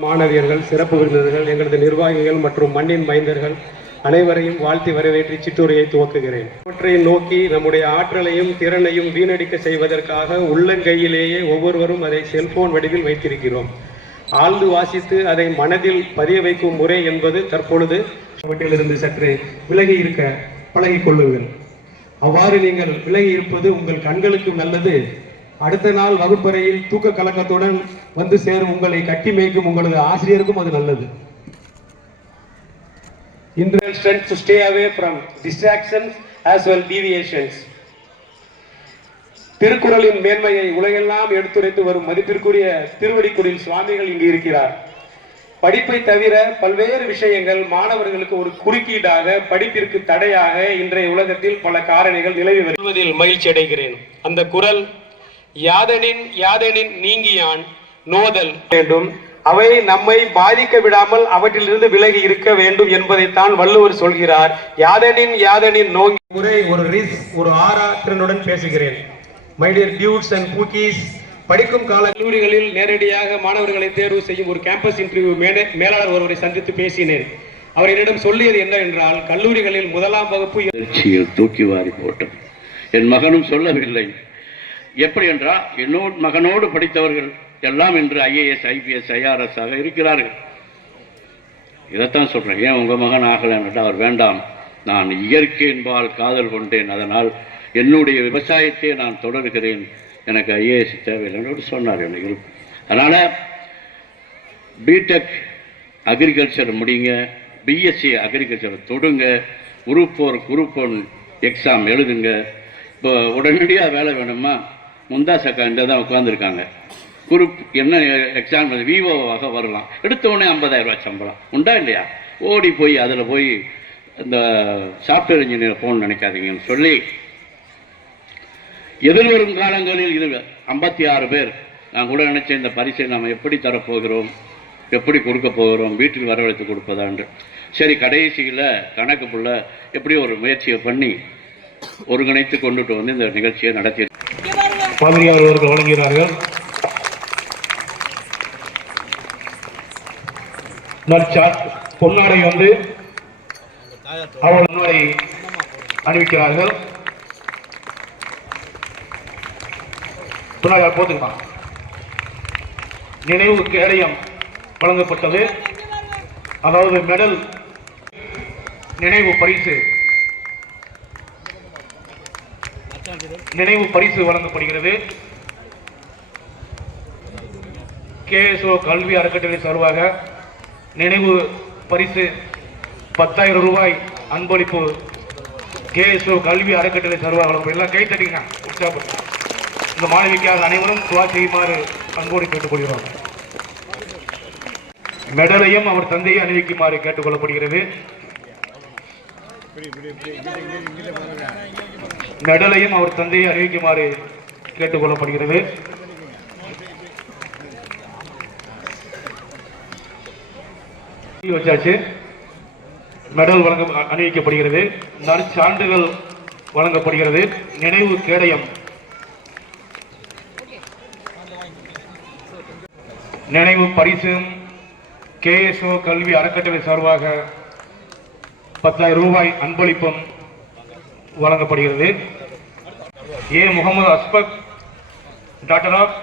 மாணவியர்கள், சிறப்பு விருந்தினர்கள், எங்களது நிர்வாகிகள் மற்றும் மண்ணின் மைந்தர்கள் அனைவரையும் வாழ்த்தி வரவேற்றி சிற்றுரையை துவக்குகிறேன். அவற்றை நோக்கி நம்முடைய ஆற்றலையும் திறனையும் வீணடிக்க செய்வதற்காக உள்ளங்கையிலேயே ஒவ்வொருவரும் அதை செல்போன் வடிவில் வைத்திருக்கிறோம். ஆழ்ந்து வாசித்து அதை மனதில் பதிய வைக்கும் முறை என்பது தற்பொழுது அவற்றிலிருந்து சற்று விலகி இருக்க பழகிக் கொள்ளுங்கள். அவ்வாறு நீங்கள் விலகி இருப்பது உங்கள் கண்களுக்கு நல்லது. அடுத்த நாள் வகுப்பறையில் தூக்க கலக்கத்துடன் வந்து சேரும் உங்களை கட்டி மேய்க்கும் உங்களது ஆசிரியருக்கும் அது நல்லது. Internal strength to stay away from distractions as well deviations. திருக்குறளின் மேன்மையை உலகெல்லாம் எடுத்துரைத்து வரும் மதிப்பிற்குரிய திருவடிக்குடில் சுவாமிகள் இங்கு இருக்கிறார். படிப்பை தவிர பல்வேறு விஷயங்கள் மாணவர்களுக்கு ஒரு குறுக்கீடாக, படிப்பிற்கு தடையாக இன்றைய உலகத்தில் பல காரணிகள் நிலவி வருவதில் மகிழ்ச்சி அடைகிறேன். அந்த குறள் யாதெனின் நீங்கியான் நோதல் வேண்டும், அவை நம்மை பாதிக்க விடாமல் அவற்றிலிருந்து விலகி இருக்க வேண்டும் என்பதைத்தான் வள்ளுவர் சொல்கிறார். யாதெனின் நோங்கி முறை ஒரு ஒரு ஆறாத்திறனுடன் பேசுகிறேன். மை டியர் டியூட்ஸ் அண்ட் பூக்கீஸ், படிக்கும் கால கல்லூரிகளில் நேரடியாக மாணவர்களை தேர்வு செய்யும் ஒரு கேம்பஸ் இன்டர்வியூ மேலாளர் ஒருவரை சந்தித்து பேசினேன். அவர் என்னிடம் சொல்லியது என்னவென்றால், கல்லூரிகளில் முதலாம் வகுப்பு தூக்கி வாரி போட்டோம். என் மகனும் சொல்லவில்லை. எப்படி என்றால், என்னோடு மகனோடு படித்தவர்கள் எல்லாம் இன்று IAS, IPS, IRS ஆக இருக்கிறார்கள். இதைத்தான் சொல்றேன். ஏன் உங்க மகன் ஆகலன்னு அவர் வேண்டாம், நான் இயற்கையின்பால் காதல் கொண்டேன், அதனால் என்னுடைய விவசாயத்தை நான் தொடர்கிறேன், எனக்கு IAS தேவையில்லைன்னு சொன்னார். எனக்கு அதனால பிடெக் அக்ரிகல்ச்சர் முடிங்க, BSc அக்ரிகல்ச்சர் தொடுங்க, குரூப் 4 எக்ஸாம் எழுதுங்க. இப்போ உடனடியாக வேலை வேணுமா, முந்தாஸ் அக்கா இந்த தான் உட்காந்துருக்காங்க. குரூப் என்ன எக்ஸாம் விவோவாக வரலாம், எடுத்த உடனே 50,000 ரூபாய் சம்பளம் உண்டா இல்லையா? ஓடி போய் அதில் போய் இந்த சாஃப்ட்வேர் இன்ஜினியர் போகணும்னு நினைக்காதீங்கன்னு சொல்லி, எதிர்வரும் காலங்களில் இது 56 பேர். நான் கூட நினைச்சேன், இந்த பரிசை நாம் எப்படி தரப்போகிறோம், எப்படி கொடுக்க போகிறோம், வீட்டில் வரவழைத்து கொடுப்பதான்று. சரி, கடைசியில் கணக்கு புள்ள எப்படி ஒரு முயற்சியை பண்ணி ஒருங்கிணைத்து கொண்டுட்டு வந்து இந்த நிகழ்ச்சியை நடத்தி பாதிரியார் அவர்கள் வழங்குகிறார்கள். பொன்னாடை வந்து அவர்கள் பொன்னாடை அணிவிக்கிறார்கள். பொன்னாடை போதுமா? நினைவு கேடயம் வழங்கப்பட்டது. அதாவது மெடல், நினைவு பரிசு வழங்கப்படுகிறது. KSO கல்வி அறக்கட்டளை சார்பாக நினைவு பரிசு 10,000 ரூபாய் அன்பளிப்பு KSO கல்வி அறக்கட்டளை சார்பாக. எல்லாம் கை தட்டிங்க, உற்சாகப்படுத்த. இந்த மாணவிக்காக அனைவரும் துவா செய்யுமாறு அன்போடு கேட்டுக்கொள்கிறோம். மெடலையும் அவர் தந்தையை அணிவிக்குமாறு கேட்டுக்கொள்ளப்படுகிறது. மெடலையும் அவர் தந்தையை அறிவிக்குமாறு கேட்டுக்கொள்ளப்படுகிறது. வச்சாச்சு. மெடல் அணிவிக்கப்படுகிறது. நற்சான்றுகள் வழங்கப்படுகிறது. நினைவு கேடயம், நினைவு பரிசும் KSO கல்வி அறக்கட்டளை சார்பாக 10,000 ரூபாய் அன்பளிப்பும் வழங்கப்படுகிறது. முகமது அஸ்பக், டாக்டர் ஆஃப்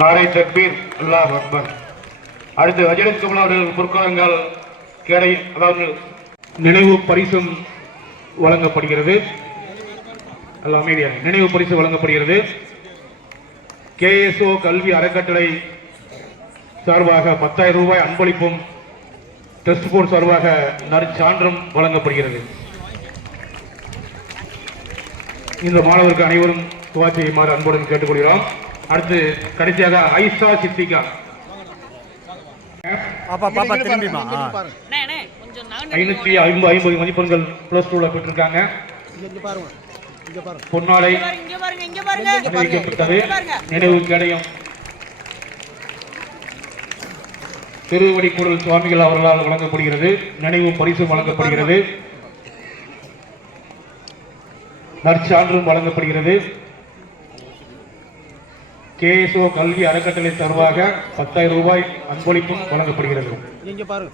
நாரை தக்பீர், அல்லாஹ் அக்பர். அடுத்து அஜரத் கமலாவுடைய பொற்காலங்கள் கேடை, அதாவது நினைவு பரிசும் வழங்கப்படுகிறது. அல்ல அமைதியாக நினைவு பரிசு வழங்கப்படுகிறது. KSO கல்வி அறக்கட்டளை சார்பாக 10,000 ரூபாய் அன்பளிப்பும் டெஸ்ட் போர்ட் சார்பாக நற்சான்றும் வழங்கப்படுகிறது. இந்த மாணவருக்கு அனைவரும் துவா செய்யுமாறு அன்புடன் கேட்டுக்கொள்கிறோம். அடுத்து கடைசியாக ஐசா சித்திகா 550 மதிப்பெண்கள் பிளஸ் 2ல பெற்றிருக்காங்க. பொன்னாடை நினைவு கேடயம் திருவடிக்குடல் சுவாமிகள் அவர்களால் வழங்கப்படுகிறது. நினைவு பரிசு வழங்கப்படுகிறது. நற்சான்றும் வழங்கப்படுகிறது. கேஎஸ்ஓ கல்வி அறக்கட்டளை சார்பாக 10,000 ரூபாய் அன்பளிப்பும் வழங்கப்படுகிறது. இங்க பாருங்க,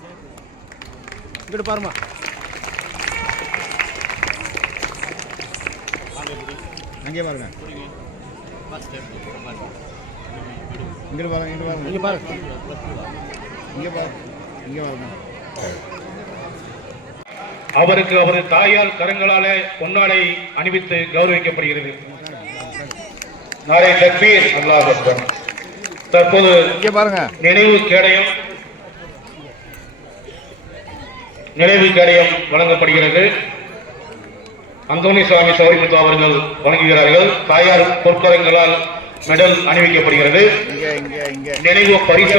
இங்கிட்டு பாருமா. அங்கே பாருங்க, இங்கிட்டு பாருங்க, இங்கிட்டு பாருங்க, இங்க பாருங்க, இங்க பாருங்க, இங்க பாருங்க. அவருக்கு அவரது தாயால் கரங்களாலே பொன்னாடை அணிவித்து கௌரவிக்கப்படுகிறது. நாளை தக்பீர், அல்லாஹ் அக்பர். தற்போது இங்க பாருங்க, நினைவு கேடயம் வழங்கப்படுகிறது. அந்தோணிசாமி சௌரிமுத்து அவர்கள் வழங்குகிறார்கள். தாயார் பொற்கரங்களால் மெடல் அணிவிக்கப்படுகிறது. நினைவு பரிசு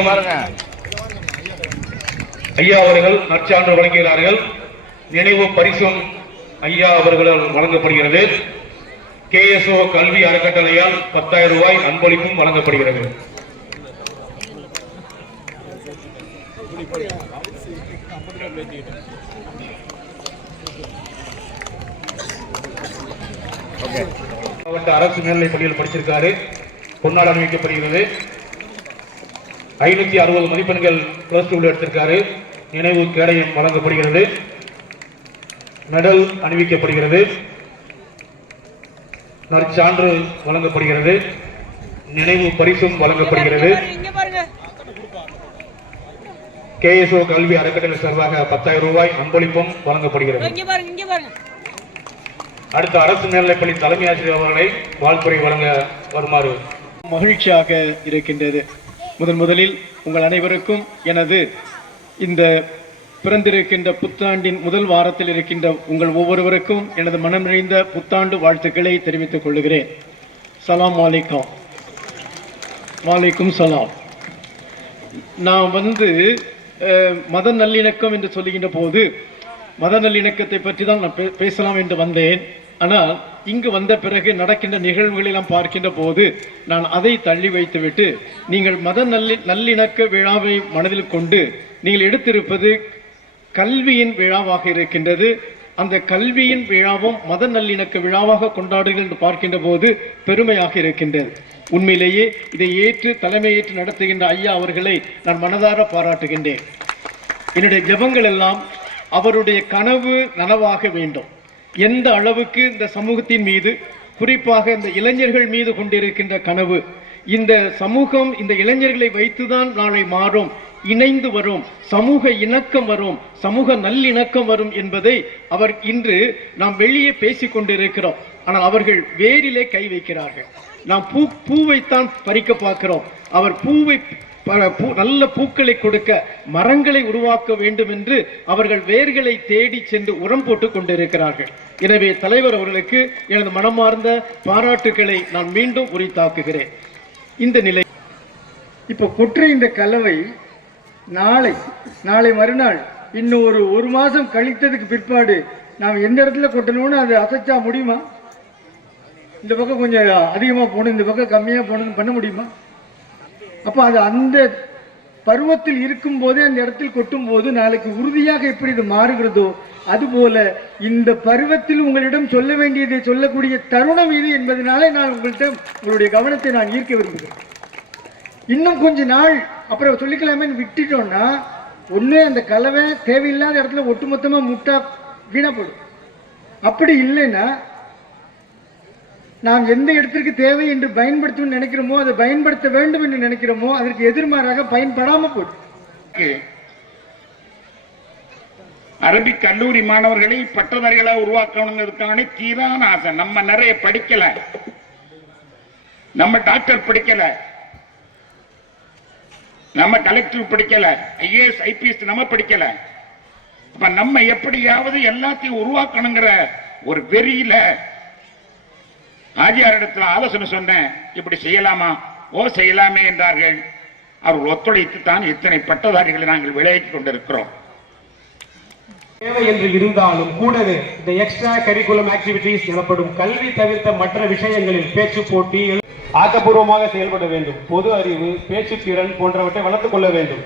ஐயா அவர்கள் நற்சான்று வழங்குகிறார்கள். நினைவு பரிசும் ஐயா அவர்களால் வழங்கப்படுகிறது. கேஎஸ்ஓ கல்வி அறக்கட்டளையால் 10,000 ரூபாய் அன்பளிப்பும் வழங்கப்படுகிறது. மாவட்ட அரசு மேல்நிலைப் பள்ளியில் படிச்சிருக்காரு. பொன்னாடை அணிவிக்கப்படுகிறது. 560 மதிப்பெண்கள் பிளஸ் டூவில் எடுத்திருக்காரு. நினைவு கேடயம் வழங்கப்படுகிறது. மெடல் அணிவிக்கப்படுகிறது. நற்சான்று வழங்கப்படுகிறது. நினைவு பரிசும் வழங்கப்படுகிறது. கேஎஸ்ஓ கல்வி அறக்கட்டளை சார்பாக 10,000 ரூபாய் அன்பளிப்பும் வழங்கப்படுகிறது. அடுத்த அரசு மேல்நிலைப்பள்ளி தலைமை ஆசிரியர் அவர்களை வாழ்த்துறை வழங்க வருமாறு மகிழ்ச்சியாக இருக்கின்றது. முதலில் உங்கள் அனைவருக்கும் எனது இந்த பிறந்திருக்கின்ற புத்தாண்டின் முதல் வாரத்தில் இருக்கின்ற உங்கள் ஒவ்வொருவருக்கும் எனது மனம் நிறைந்த புத்தாண்டு வாழ்த்துக்களை தெரிவித்துக் கொள்கிறேன். சலாம் அலைக்கும். வாலைக்கும் சலாம். நான் மத நல்லிணக்கம் என்று சொல்லுகின்ற போது மத நல்லிணக்கத்தை பற்றி தான் நான் பேசலாம் என்று வந்தேன். ஆனால் இங்கு வந்த பிறகு நடக்கின்ற நிகழ்வுகளெல்லாம் பார்க்கின்ற போது நான் அதை தள்ளி வைத்துவிட்டு நீங்கள் மத நல்லிணக்க விழாவை மனதில் கொண்டு நீங்கள் எடுத்திருப்பது கல்வியின் விழாவாக இருக்கின்றது. அந்த கல்வியின் விழாவும் மத நல்லிணக்க விழாவாக கொண்டாடுங்கள் என்று பார்க்கின்ற போது பெருமையாக இருக்கின்றது. உண்மையிலேயே இதை ஏற்று தலைமையேற்று நடத்துகின்ற ஐயா அவர்களை நான் மனதார பாராட்டுகின்றேன். என்னுடைய ஜெபங்கள் எல்லாம் அவருடைய கனவு நனவாக வேண்டும். எந்த அளவுக்கு இந்த சமூகத்தின் மீது, குறிப்பாக இந்த இளைஞர்கள் மீது கொண்டிருக்கின்ற கனவு, இந்த சமூகம் இந்த இளைஞர்களை வைத்துதான் நாளை மாறும், இணைந்து வரும், சமூக இணக்கம் வரும், சமூக நல்லிணக்கம் வரும் என்பதை அவர் இன்று நாம் வெளியே பேசிக் கொண்டிருக்கிறோம். ஆனால் அவர்கள் வேரிலே கை வைக்கிறார்கள். நாம் பூவைத்தான் பறிக்க பார்க்கிறோம். அவர் நல்ல பூக்களை கொடுக்க மரங்களை உருவாக்க வேண்டும் என்று அவர்கள் வேர்களை தேடி சென்று உரம் போட்டு கொண்டிருக்கிறார்கள். எனவே தலைவர் அவர்களுக்கு எனது மனமார்ந்த பாராட்டுக்களை நான் மீண்டும் உரித்தாக்குகிறேன். இந்த நிலை இப்போ கொற்ற இந்த கலவை நாளை மறுநாள் இன்னும் ஒரு மாதம் கழித்ததுக்கு பிற்பாடு நாம் எந்த இடத்துல கொட்டணும்னு அது அசைச்சா முடியுமா? இந்த பக்கம் கொஞ்சம் அதிகமாக போகணும், இந்த பக்கம் கம்மியாக போகணும்னு பண்ண முடியுமா? அப்போ அது அந்த பருவத்தில் இருக்கும் போதே அந்த இடத்தில் கொட்டும் போது நாளைக்கு உறுதியாக எப்படி இது மாறுகிறதோ அதுபோல இந்த பருவத்தில் உங்களிடம் சொல்ல வேண்டியதை சொல்லக்கூடிய தருணம் இது என்பதனாலே நான் உங்களுடைய கவனத்தை நான் ஈர்க்க விரும்புகிறேன். இன்னும் கொஞ்ச நாள் அப்புறம் சொல்லிக்கலாமே விட்டுட்டோம்னா ஒன்று அந்த கலவை தேவையில்லாத இடத்துல ஒட்டுமொத்தமாக முட்டா வீணப்படும். அப்படி இல்லைன்னா நாம் எந்த இடத்திற்கு தேவை என்று பயன்படுத்தணும்னு நினைக்கிறோமோ அதை பயன்படுத்த வேண்டும் என்று நினைக்கிறோமோ அதற்கு எதிர்மாறாக பயன்படாம போடும். அரபிக் கல்லூரி மாணவர்களை பட்டதாரிகளாக உருவாக்கணுங்கிறதுக்கான தீரான ஆசை. நம்ம நிறைய படிக்கல, நம்ம டாக்டர் படிக்கல, நம்ம கலெக்டர் படிக்கல, ஐஏஎஸ் ஐபிஎஸ் நம்ம படிக்கல. அப்ப நம்ம எப்படியாவது எல்லாத்தையும் உருவாக்கணுங்கிற ஒரு வெறியில ஆஜியாரிடத்தில் ஆலோசனை சொன்னேன். இப்படி செய்யலாமா? செய்யலாமே என்றார்கள். அவர்கள் ஒத்துழைத்து தான் இத்தனை பட்டதாரிகளை நாங்கள் விளையாட்டிக் கொண்டிருக்கிறோம். தேவை என்று இருந்தாலும் கூடவே இந்த எக்ஸ்ட்ரா கரிக்குலம் ஆக்டிவிட்டிஸ் எனப்படும் கல்வி தவிர்த்த மற்ற விஷயங்களில் பேச்சு போட்டி ஆக்கப்பூர்வமாக செயல்பட வேண்டும். பொது அறிவு, பேச்சு திறன் போன்றவற்றை வளர்த்துக் கொள்ள வேண்டும்.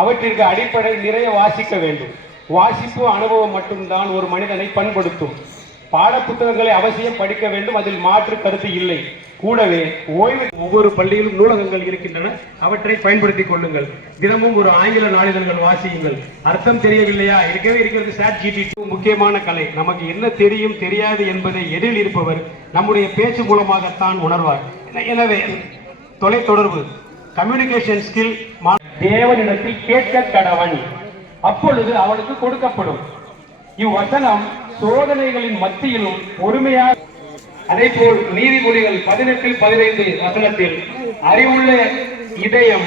அவற்றிற்கு அடிப்படை நிறைய வாசிக்க வேண்டும். வாசிப்பு அனுபவம் மட்டும்தான் ஒரு மனிதனை பண்படுத்தும். பாடப்புத்தகங்களை அவசியம் படிக்க வேண்டும், அதில் மாற்று கருத்து இல்லை. கூடவே ஓய்வு ஒவ்வொரு பள்ளியிலும் நூலகங்கள் இருக்கின்றன, அவற்றை பயன்படுத்திக் கொள்ளுங்கள். தினமும் ஒரு ஆங்கில நாளிதழ்கள் வாசியுங்கள். அர்த்தம் தெரியவில்லையா, இருக்கவே இருக்கிறது ChatGPT. முக்கியமான கலை. நமக்கு என்ன தெரியும் தெரியாது என்பதை எதிரில் இருப்பவர் நம்முடைய பேச்சு மூலமாகத்தான் உணர்வார். எனவே தொலைத்தொடர்பு கம்யூனிகேஷன் ஸ்கில் தேவனிடத்தில் கேட்க கடவன், அப்பொழுது அவனுக்கு கொடுக்கப்படும். இவ்வசனம் சோதனைகளின் மத்தியிலும் பொறுமையாக. அதே போல் நீதிமொழிகள் 18:15 வசனத்தில் அறிவுள்ள இதயம்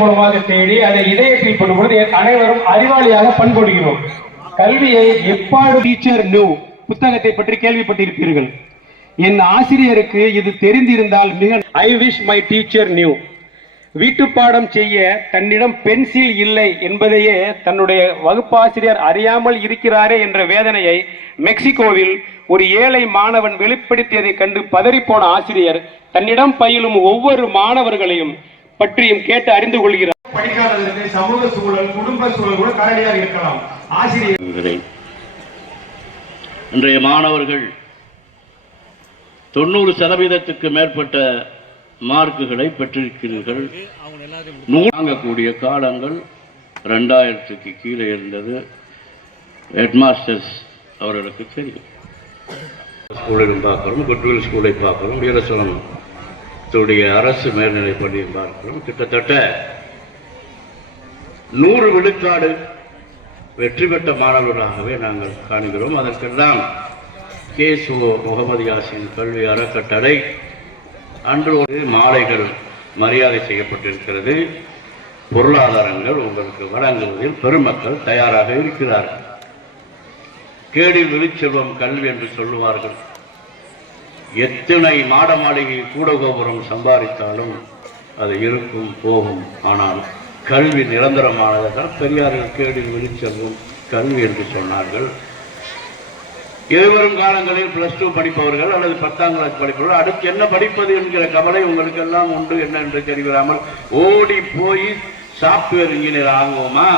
மூலமாக தேடி அதை இதயத்தில் பண்ணும்போது அனைவரும் அறிவாளியாக பண்படுகிறோம். கல்வியை எப்பாடு டீச்சர் நியூ புத்தகத்தை பற்றி கேள்விப்பட்டிருப்பீர்கள். என் ஆசிரியருக்கு இது தெரிந்திருந்தால் மிக I wish my teacher new. வீட்டு பாடம் செய்ய தன்னிடம் பென்சில் இல்லை என்பதையே தன்னுடைய வகுப்பாசிரியர் அறியாமல் இருக்கிறாரே என்ற வேதனையை மெக்சிகோவில் ஒரு ஏழை மாணவன் வெளிப்படுத்தியதை கண்டு பதறிப்போன ஆசிரியர் தன்னிடம் பயிலும் ஒவ்வொரு மாணவர்களையும் பற்றியும் கேட்டு அறிந்து கொள்கிறார். படிக்காததற்கு சமூக சூழல், குடும்ப சூழல் கூட காரணியாக இருக்கலாம். ஆசிரியர் இன்றைய மாணவர்கள் 90% மேற்பட்ட மார்க்குகளை பெற்றிருக்கிறீர்கள். வாங்கக்கூடிய காலங்கள் 2000க்கு கீழே இருந்தது. ஹெட்மாஸ்டர்ஸ் அவர்களுக்கு தெரியும். ஸ்கூலிலும் பார்க்கிறோம், குட்வில் ஸ்கூலை பார்க்கிறோம், வீரசலம் அரசு மேல்நிலைப் பள்ளியில் பார்க்கிறோம். கிட்டத்தட்ட 100 விழுக்காடு வெற்றி பெற்ற மாணவர்களாகவே நாங்கள் காண்கிறோம். அதற்கெல்லாம் கேசுவோ முகமது யாசின் கல்வி அறக்கட்டளை அன்று ஒரு மாலைகள் மரியாதை செய்யப்பட்டிருக்கிறது. பொருளாதாரங்கள் உங்களுக்கு வழங்குவதில் பெருமக்கள் தயாராக இருக்கிறார்கள். கேடில் விழிச்செல்வம் கல்வி என்று சொல்லுவார்கள். எத்தனை மாட மாளிகை கூட கோபுரம் சம்பாதித்தாலும் அது இருக்கும் போகும். ஆனால் கல்வி நிரந்தரமானதால் பெரியார்கள் கேடில் விழிச்செல்வம் கல்வி என்று சொன்னார்கள். எதிர்வரும் காலங்களில் +2 படிப்பவர்கள் அல்லது 10ஆம் கிளாஸ் படிப்பவர்கள் அடுத்து என்ன படிப்பது என்கிற கவலை உங்களுக்கு எல்லாம் உண்டு. என்ன என்று தெரிவிக்காமல் ஓடி போய் சாப்ட்வேர் இன்ஜினியர் ஆகுவோமா,